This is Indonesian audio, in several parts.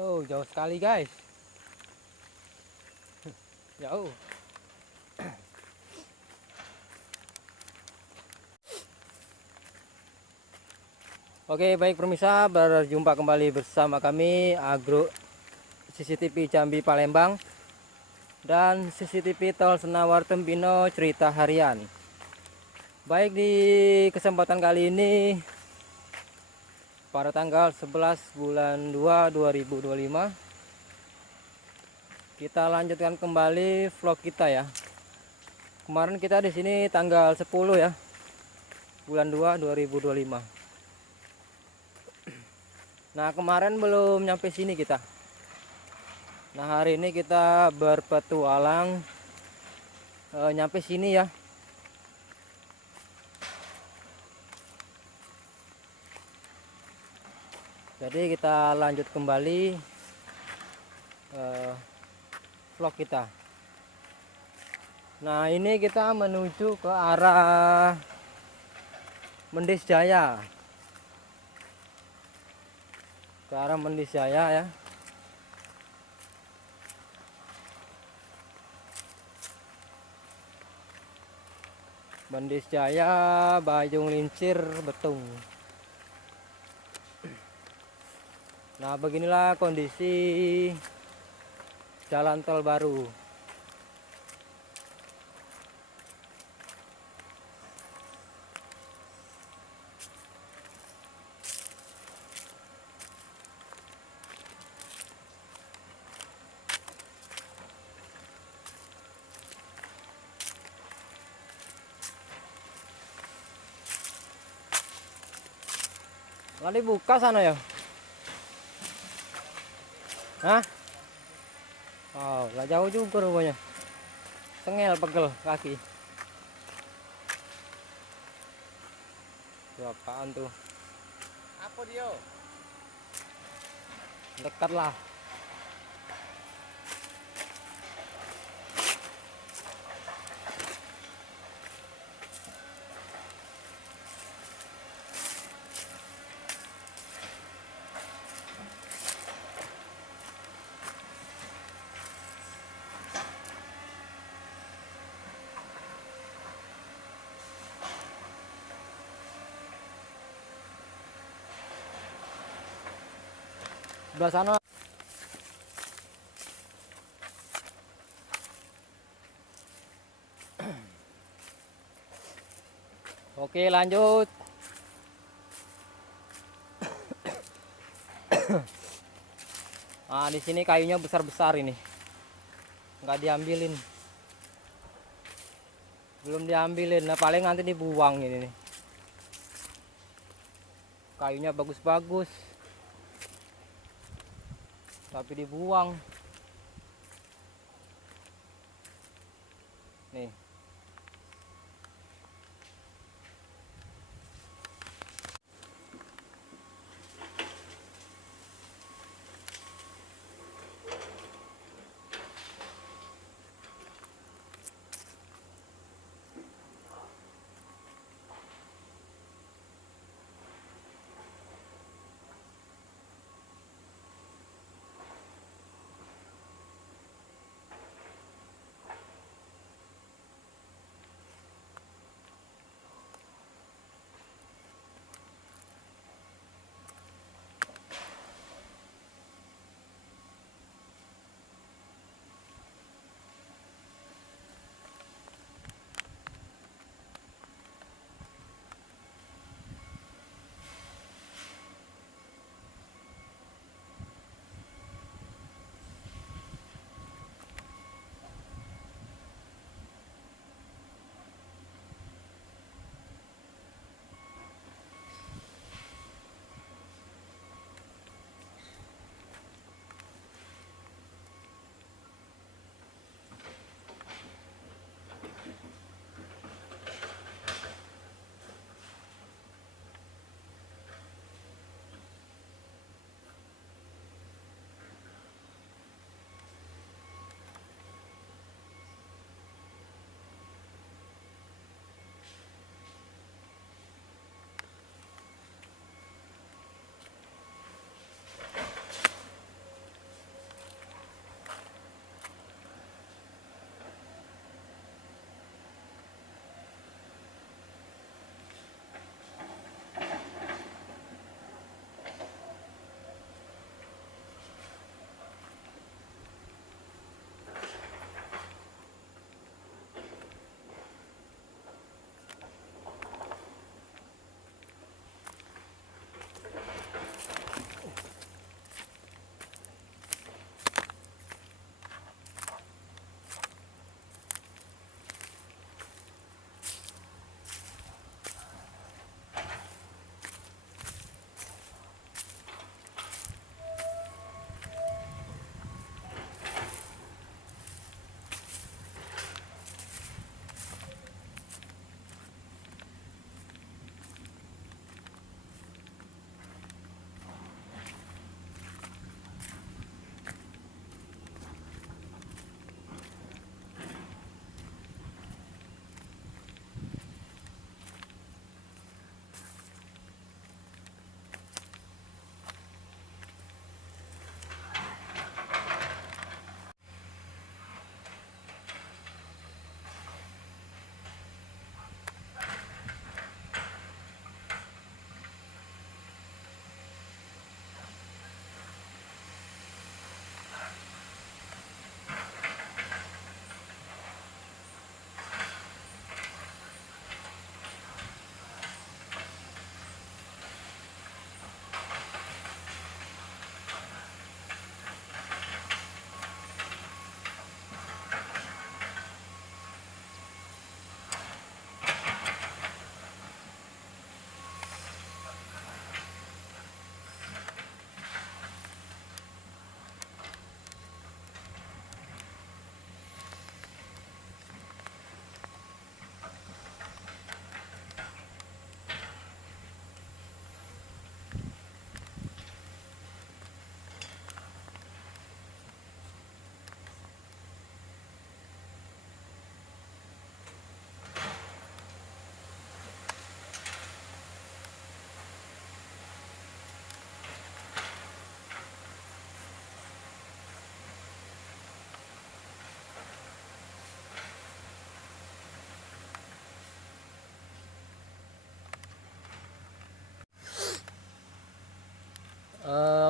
Oh, jauh sekali guys. Jauh. Oke, baik pemirsa, berjumpa kembali bersama kami Agro CCTV Jambi Palembang dan CCTV Tol Senawar Tempino Cerita Harian. Baik, di kesempatan kali ini pada tanggal 11 bulan 2 2025 kita lanjutkan kembali vlog kita ya. Kemarin kita di sini tanggal 10 ya, bulan 2 2025. Nah, kemarin belum nyampe sini kita. Nah, hari ini kita berpetualang nyampe sini ya. Jadi kita lanjut kembali vlog kita. Nah, ini kita menuju ke arah Mendis Jaya. Ke arah Mendis Jaya ya. Mendis Jaya, Bajung Lincir, Betung. Nah, beginilah kondisi jalan tol baru. Nggak dibuka sana ya? Hah? Oh, nggak jauh juga rupanya. Sengel pegel kaki. Itu apaan tuh? Apa dia? Dekat lah. Sebelah sana. Oke, lanjut. Nah, di sini kayunya besar-besar ini. Nggak diambilin. Belum diambilin. Nah, paling nanti dibuang ini nih. Kayunya bagus-bagus. Tapi dibuang. Nih.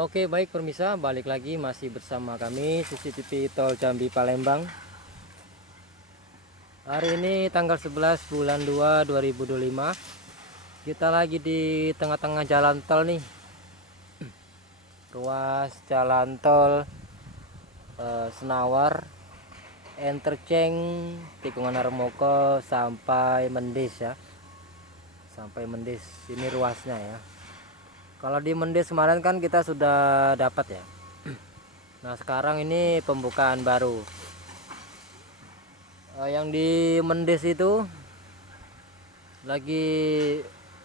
Oke, baik permisa, balik lagi masih bersama kami CCTV Tol Jambi Palembang. Hari ini tanggal 11 bulan 2 2025. Kita lagi di tengah-tengah jalan tol nih. Ruas jalan tol Senawar, Interchange Tikungan Harmoko sampai Mendis ya. Sampai Mendis ini ruasnya ya. Kalau di Mendis kemarin kan kita sudah dapat ya. Nah sekarang ini pembukaan baru. Yang di Mendis itu lagi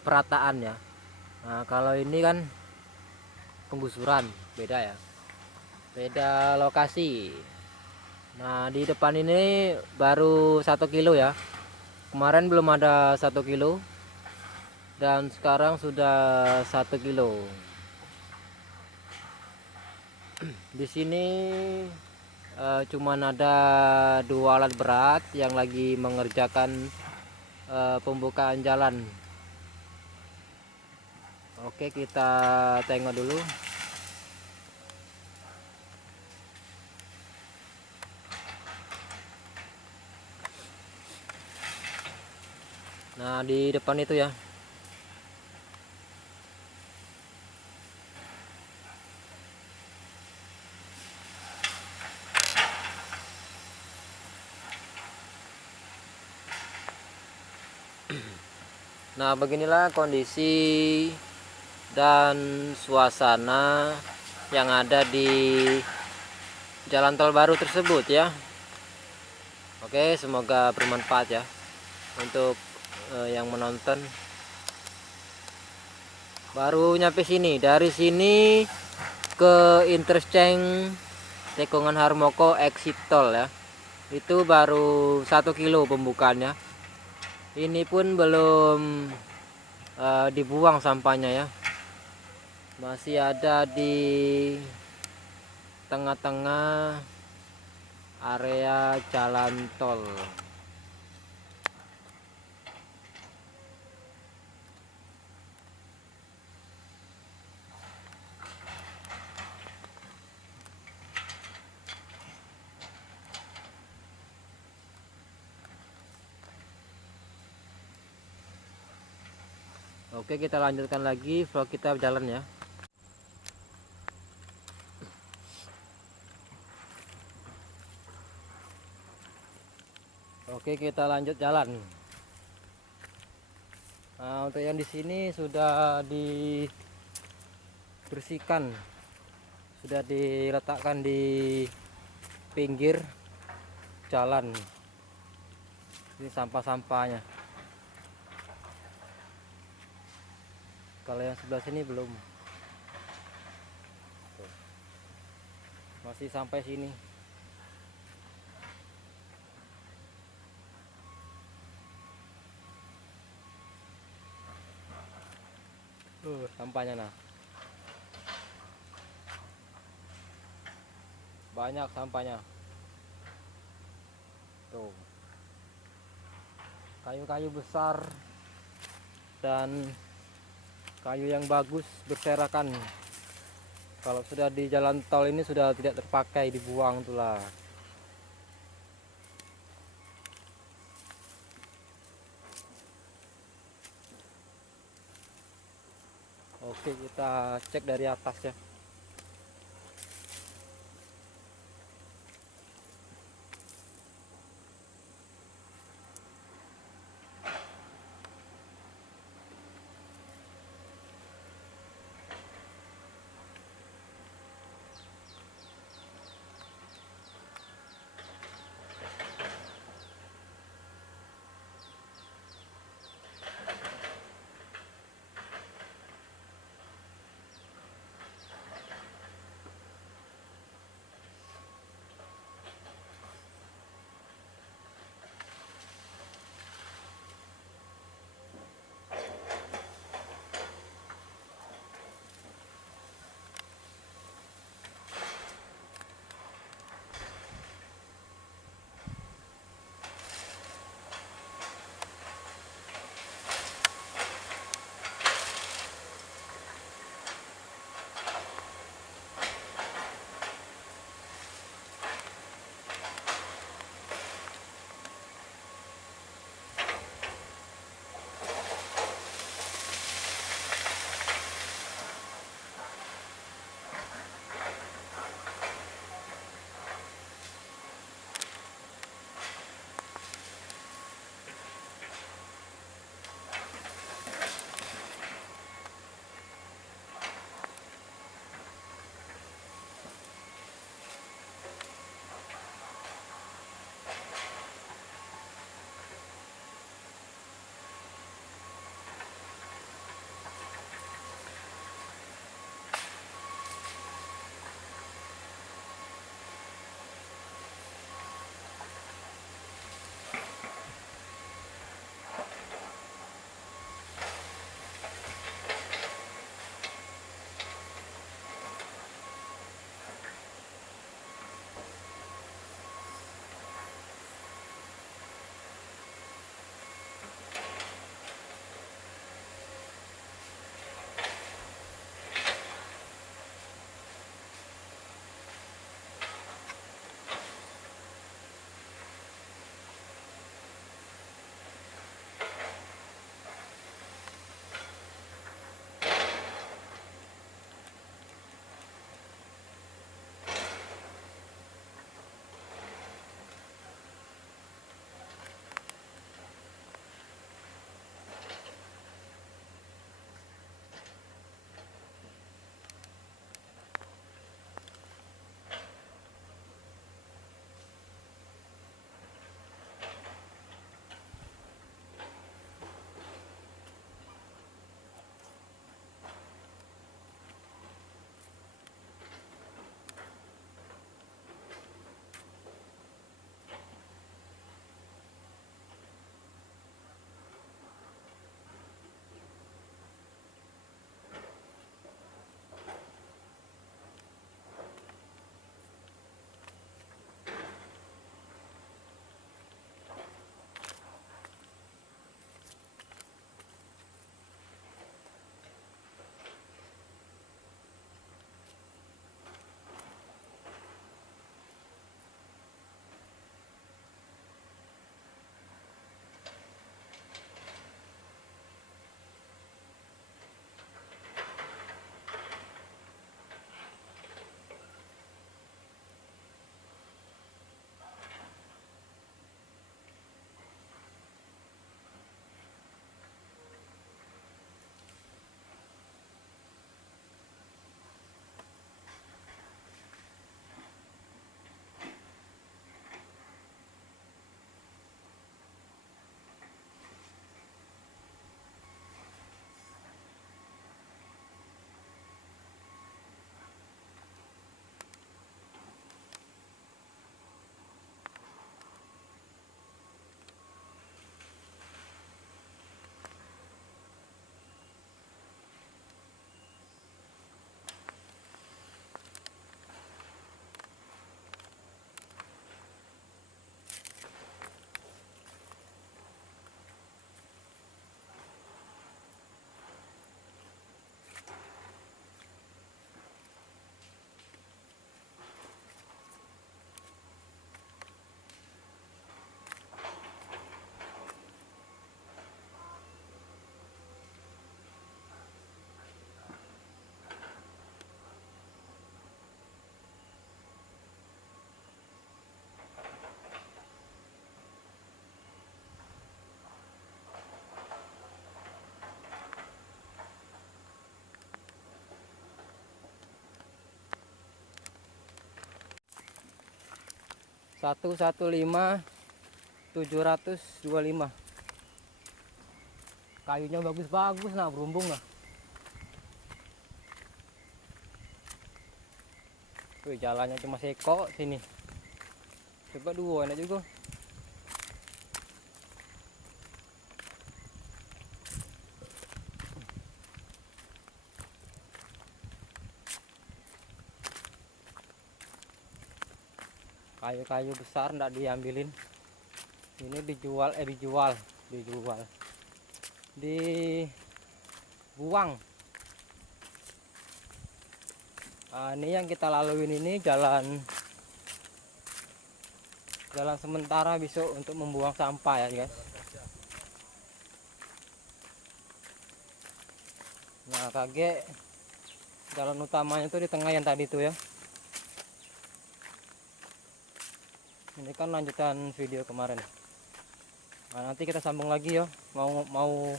perataan ya. Nah kalau ini kan penggusuran, beda ya, beda lokasi. Nah di depan ini baru 1 kilo ya. Kemarin belum ada 1 kilo. Dan sekarang sudah 1 kilo. Di sini cuman ada 2 alat berat yang lagi mengerjakan pembukaan jalan. Oke, kita tengok dulu. Nah di depan itu ya. Nah beginilah kondisi dan suasana yang ada di jalan tol baru tersebut ya. Oke, semoga bermanfaat ya untuk yang menonton. Baru nyampe sini, dari sini ke Interchange Tikungan Harmoko exit tol ya. Itu baru 1 kilo pembukaannya. Ini pun belum dibuang sampahnya ya. Masih ada di tengah-tengah area jalan tol. Oke, kita lanjutkan lagi vlog kita jalan ya. Oke, kita lanjut jalan. Nah, untuk yang di sini sudah dibersihkan, sudah diletakkan di pinggir jalan. Ini sampah-sampahnya. Kalau yang sebelah sini belum. Masih sampai sini. Sampahnya nah. Banyak sampahnya. Tuh. Kayu-kayu besar dan kayu yang bagus berserakan. Kalau sudah di jalan tol ini sudah tidak terpakai, dibuang itulah. Oke, kita cek dari atas ya. 115.725. Kayunya bagus-bagus nah, berumbung nah. Wih, jalannya cuma seko sini. Coba dua enak juga. Kayu-kayu besar ndak diambilin. Ini dijual, dibuang. Nah, ini yang kita laluin ini jalan sementara besok untuk membuang sampah ya guys. Nah, kaget jalan utamanya tuh di tengah yang tadi tuh ya. Ini kan lanjutan video kemarin. Nah, nanti kita sambung lagi ya. Mau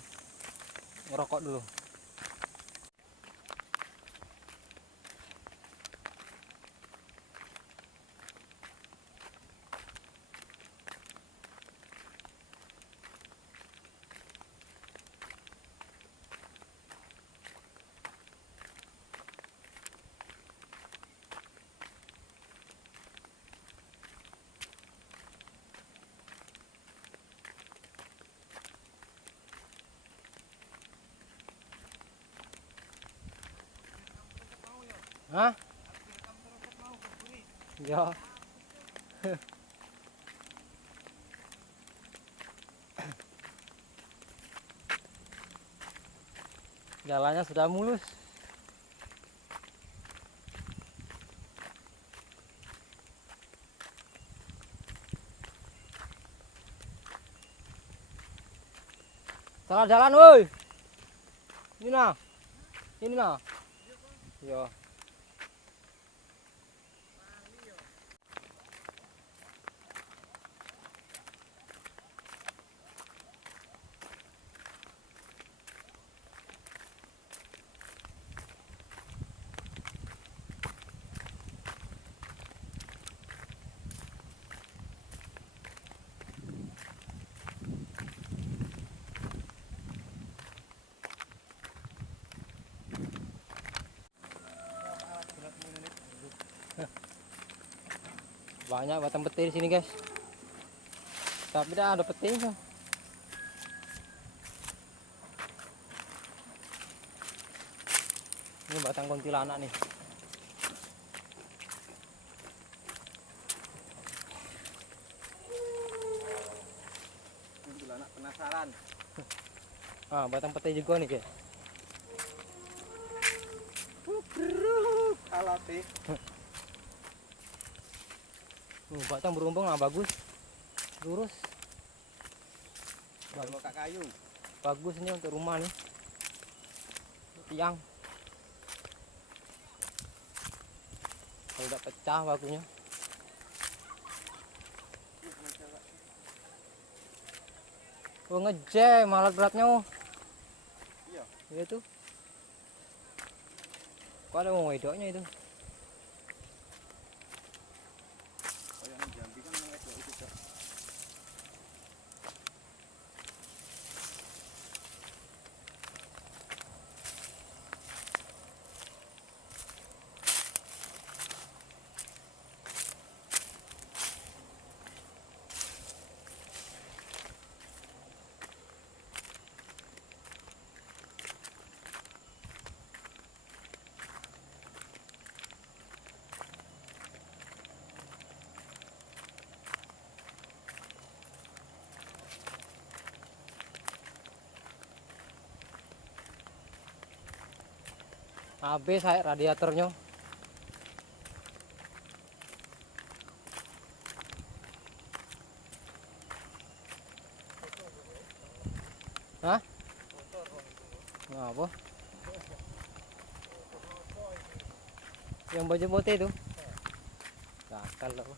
ngerokok dulu. Hah? Ya. Jalannya sudah mulus. Salah jalan, woi. Ini nah. Ini nah. Ya. Banyak batang peti di sini guys, tapi dah ada peti kan. Ini batang kuntilanak nih. Kuntilanak penasaran. Ah, batang peti juga nih guys. Alati. Batang berumbung lah, bagus, lurus. Kalau kak kayu. Bagus nih untuk rumah nih. Tiang. Kalau udah pecah bakunya. Oh, ngejek malah beratnya. Iya. Ya itu. Kok ada wong wedoknya itu. Kayak nang Jambi kan nang wedok itu Cak. Habis air radiatornya. Hah? Nah, apa? Yang baju putih itu? Cakal loh.